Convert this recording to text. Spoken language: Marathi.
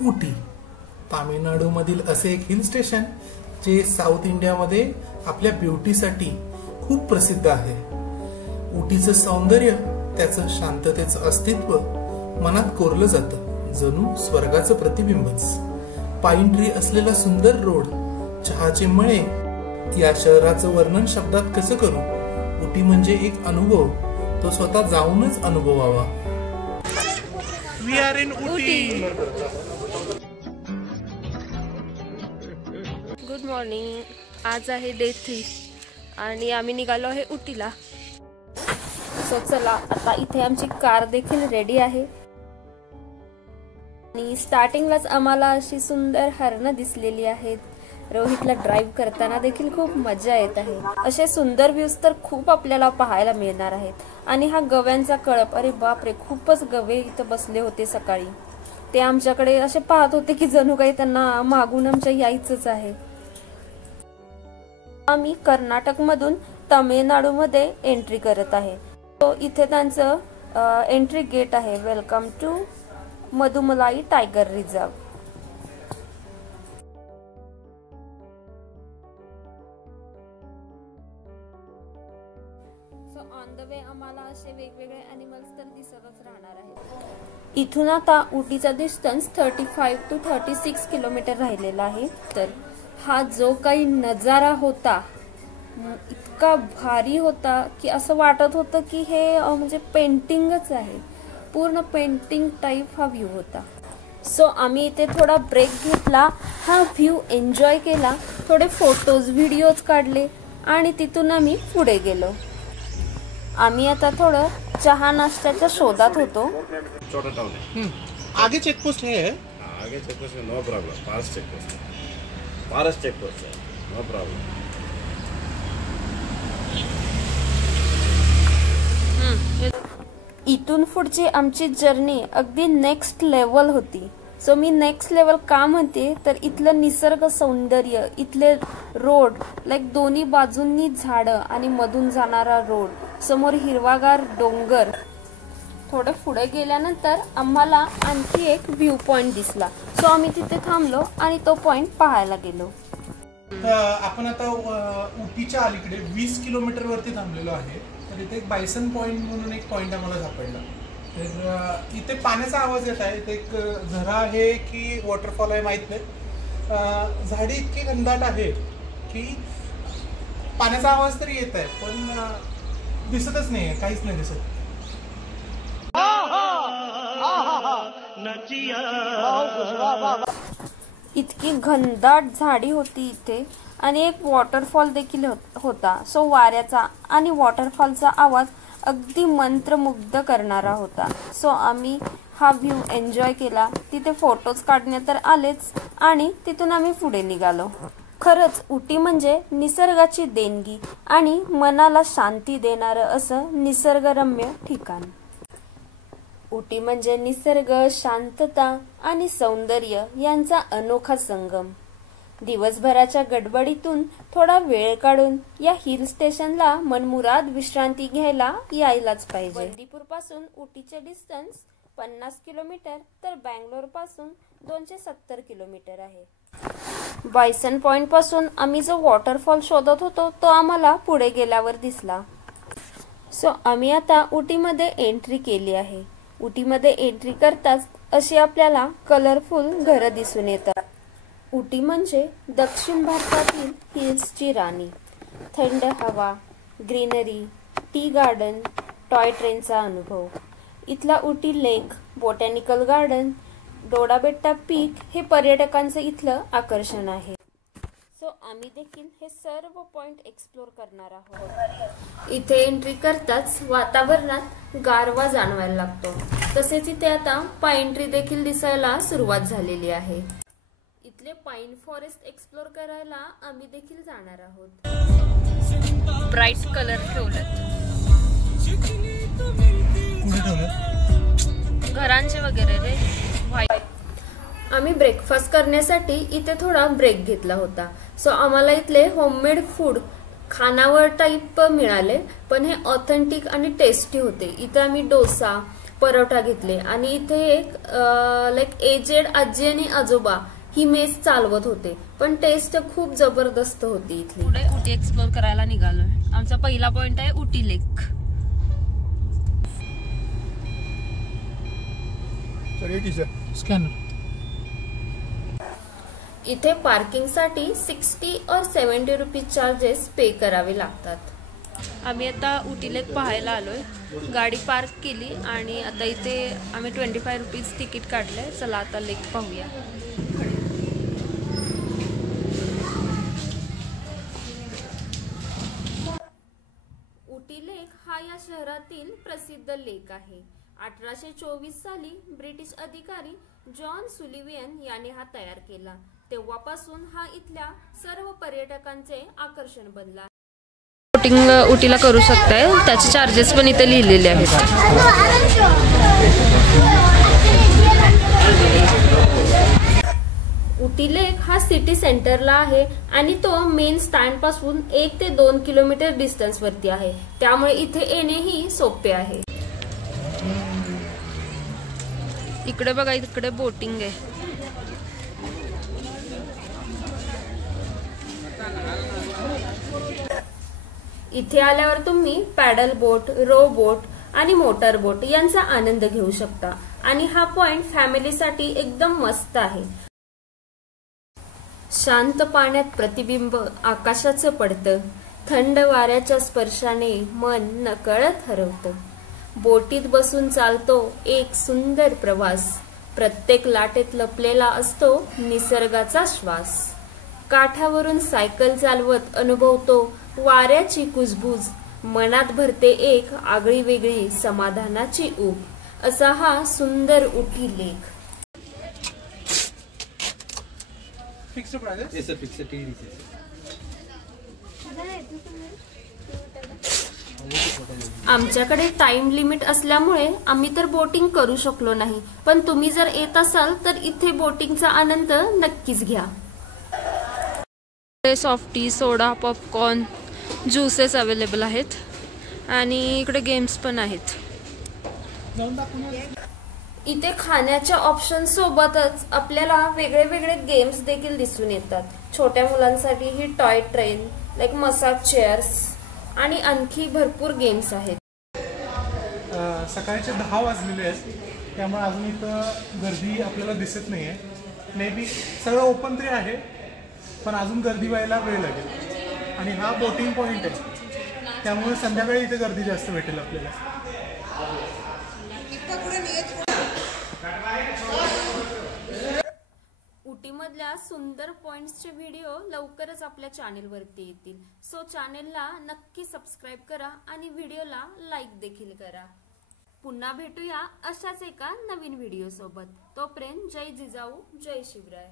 उटी तामिळनाडू मधील असे एक हिल स्टेशन जे साऊथ इंडियामध्ये आपल्या ब्युटीसाठी खूप प्रसिद्ध आहे। उटीचं सौंदर्य, त्याचं शांततेचं अस्तित्व मनात कोरलं जातं, जणू स्वर्गाचं प्रतिबिंबच। पाईन ट्री असलेला सुंदर रोड, चहाचे मळे, या शहराचं वर्णन शब्दात कसं करू? उटी म्हणजे एक अनुभव, तो स्वतः जाऊनच अनुभवावा। We are in Ooty. Good morning. आज आहे डे 3 आणि आम्ही निघालो आहे उटीला। सो चला, आता इथे आमची कार देखील रेडी आहे आणि स्टार्टिंगलाच आम्हाला अशी सुंदर हरणं दिसलेली आहेत। रोहितला ड्राइव्ह करताना देखील खूप मजा येत आहे। असे सुंदर व्ह्यूज तर खूप आपल्याला पाहायला मिळणार आहेत। आणि हा गव्यांचा कळप, अरे बापरे, खूपच गवे इथं बसले होते सकाळी। ते आमच्याकडे असे पाहत होते की जणू काही त्यांना मागून आमच्या यायचंच आहे। आम्ही कर्नाटक मधून तामिळनाडू मध्ये एंट्री करत आहे। तो इथे त्यांचं एंट्री गेट आहे। Welcome to Mudumalai tiger reserve. On the way आम्हाला असे वेगवेगळे एनिमल्स तर दिसतच राहणार आहेत। इथून आता उटीचा डिस्टन्स 35 to 36 किलोमीटर राहिलेला आहे। तर हा जो काही नजारा होता इतका भारी होता की असं वाटत होतं की हे म्हणजे पेंटिंगच आहे, पूर्ण पेंटिंग टाइप हा व्ह्यू होता। सो आम्ही इथे थोडा ब्रेक घेतला, हा व्ह्यू एन्जॉय केला, थोडे फोटोज व्हिडिओज काढले आणि तिथून आम्ही पुढे गेलो। आम्ही आता थोडं चहा नाश्त्याच्या शोधात होतो। छोटा टाउन है, आगे चेकपोस्ट है। आगे चेकपोस्ट है, नो प्रॉब्लम। पारस चेकपोस्ट है, पारस चेकपोस्ट है, नो प्रॉब्लम। इथून पुढची आमची जर्नी अगदी नेक्स्ट लेवल होती। सो मी नेक्स्ट लेवल का म्हणते तर इथलं निसर्ग सौंदर्य, इथले रोड, लाईक दोन्ही बाजूंनी झाडं आणि मधून जाणारा रोड, समोर हिरवागार डोंगर। थोडे पुढे गेल्यानंतर आम्हाला आणखी एक व्ह्यू पॉइंट दिसला। सो आम्ही तिथे थांबलो आणि तो पॉइंट पाहायला गेलो। आपण आता उटीच्या अलीकडे 20 किलोमीटर वरती थांबलेलो आहे। तर इथे एक बायसन पॉइंट म्हणून एक पॉइंट आम्हाला सापडला। तर इथे पाण्याचा आवाज येत आहे। इथे एक झरा आहे की वॉटरफॉल आहे माहित नाही। झाडी इतकी घनदाट आहे की पाण्याचा आवाज तरी येत आहे पण दिसतच नाही, काहीच नाही दिसत। इतकी घनदाट झाडी होती इथे आणि एक वॉटरफॉल देखील होता। सो वाऱ्याचा आणि वॉटरफॉलचा आवाज अगदी मंत्रमुग्ध करणारा होता। सो आम्ही हा व्ह्यू एन्जॉय केला, तिथे फोटोज काढणे तर आलेच आणि तिथून आम्ही पुढे निघालो। खरंच उटी म्हणजे निसर्गाची देणगी आणि मनाला शांती देणारं असं निसर्गरम्य ठिकाण। उटी म्हणजे निसर्ग, शांतता आणि सौंदर्य यांचा अनोखा संगम। दिवसभराच्या गडबडीतून थोडा वेळ काढून या हिल स्टेशनला मनमुराद विश्रांती घ्यायला यायलाच पाहिजे। बंदीपूर पासून उटीचे डिस्टन्स 50 किलोमीटर तर बँगलोर पासून 270 किलोमीटर आहे। बायसन पॉइंट पासून आम्ही जो वॉटरफॉल शोधत होतो तो आम्हाला पुढे गेल्यावर दिसला। सो आम्ही आता उटीमध्ये एंट्री केली आहे। उटीमध्ये एंट्री करताच अशी आपल्याला कलरफुल घरं दिसून येतात। उटी म्हणजे दक्षिण भारतातील हिल्सची राणी। थंड हवा, ग्रीनरी, टी गार्डन, टॉय ट्रेनचा अनुभव। इथला उटी लेक, बोटॅनिकल गार्डन, डोडाबेट्टा पीक हे पर्यटकांचं इथलं आकर्षण आहे। सो आम्ही देखील हे सर्व पॉइंट एक्सप्लोर करणार आहोत। इथे एंट्री करताच वातावरणात गारवा जाणवायला लागतो। तसेच इथे आता पाईन ट्री देखील दिसायला सुरुवात झालेली आहे। इथले पाईन फॉरेस्ट एक्सप्लोर करायला आम्ही देखील जाणार आहोत। ब्राईट कलर ठेवलेत घरांचे वगैरे रे व्हाईट। आम्ही ब्रेकफास्ट करण्यासाठी इथे थोडा ब्रेक घेतला होता। सो आम्हाला इथले होममेड फूड खानावळ टाइप मिळाले, पण हे ऑथेंटिक आणि टेस्टी होते। इथे आम्ही डोसा, परोठा घेतले आणि इथे एक लाईक एजेड आजी आणि आजोबा ही मेस चालवत होते, पण टेस्ट खूप जबरदस्त होती इथली. पुढे उटी एक्सप्लोर करायला निघालोय. आमचा पहिला पॉइंट आहे उटी लेक. इथे पार्किंगसाठी 60 और 70 रुपीज चार्जेस पे करावे लागतात. आम्ही आता उटी लेक पाहायला आलोय. गाडी पार्क केली आणि आता इथे आम्ही 25 रुपीज तिकीट काढलंय. चला आता लेक पाहूया. उटी लेक हा या शहरातील प्रसिद्ध लेक आहे. 1824 साली ब्रिटिश अधिकारी जॉन सुलिव्हन याने हा तयार केला. तेव्हापासून हा इथल्या सर्व पर्यटकांचे आकर्षण बनला. बोटिंग उटीला करू शकताय. त्याचे चार्जेस पण इथे लिहिलेले आहेत. उटी लेक हा सिटी सेंटरला आहे आणि तो मेन स्टँड पासून 1 ते 2 किलोमीटर डिस्टन्स वरती आहे. त्यामुळे इथे येणेही सोपे आहे. इकडे बघा, इकडे बोटिंग आहे. इथे आल्यावर तुम्ही पॅडल बोट, रो बोट आणि मोटर बोट यांचा आनंद घेऊ शकता आणि हा पॉइंट फॅमिलीसाठी एकदम मस्त आहे. शांत पाण्यात प्रतिबिंब आकाशाचं पडतं. थंड वाऱ्याच्या स्पर्शाने मन नकळत हरवतं. बोटीत बसून चालतो एक सुंदर प्रवास. प्रत्येक लाटेत लपलेला असतो निसर्गाचा श्वास. काठावरून सायकल चालवत अनुभवतो वाऱ्याची कुजबूज. मनात भरते एक आगळी वेगळी समाधानाची ऊब. असा हा सुंदर उटी लेक. आमच्याकडे टाइम लिमिट असल्यामुळे आम्ही तर बोटिंग करू शकलो नाही, पण तुम्ही जर येत असाल तर इथे बोटिंगचा आनंद नक्कीच घ्या. सॉफ्टी, सोडा, पॉपकॉर्न, ज्यूसेस अवेलेबल आहेत आणि इकडे गेम्स पण आहेत. इथे खाण्याच्या ऑप्शन सोबतच आपल्याला वेगळे वेगळे गेम्स देखील दिसून येतात. छोट्या मुलांसाठी ही toy train, like massage chairs आणि आणखी भरपूर गेम्स आहेत. सकाळचे 10 वाजलेले आहेत, त्यामुळे अजून इथं गर्दी आपल्याला दिसत नाहीये. मे बी सगळं ओपन तरी आहे, पण अजून गर्दी व्हायला वेळ लागेल. आणि हा बोटिंग पॉइंट आहे, त्यामुळे संध्याकाळी इथे गर्दी जास्त भेटेल आपल्याला. उटीमधल्या सुंदर पॉइंट्सचे व्हिडिओ लवकरच आपल्या चॅनेलवरती येतील. सो चॅनेलला नक्की सबस्क्राईब करा आणि व्हिडिओला लाईक देखील करा. पुन्हा भेटूया अशाच एका नवीन व्हिडिओ सोबत. तोपर्यंत जय जिजाऊ, जय शिवराय.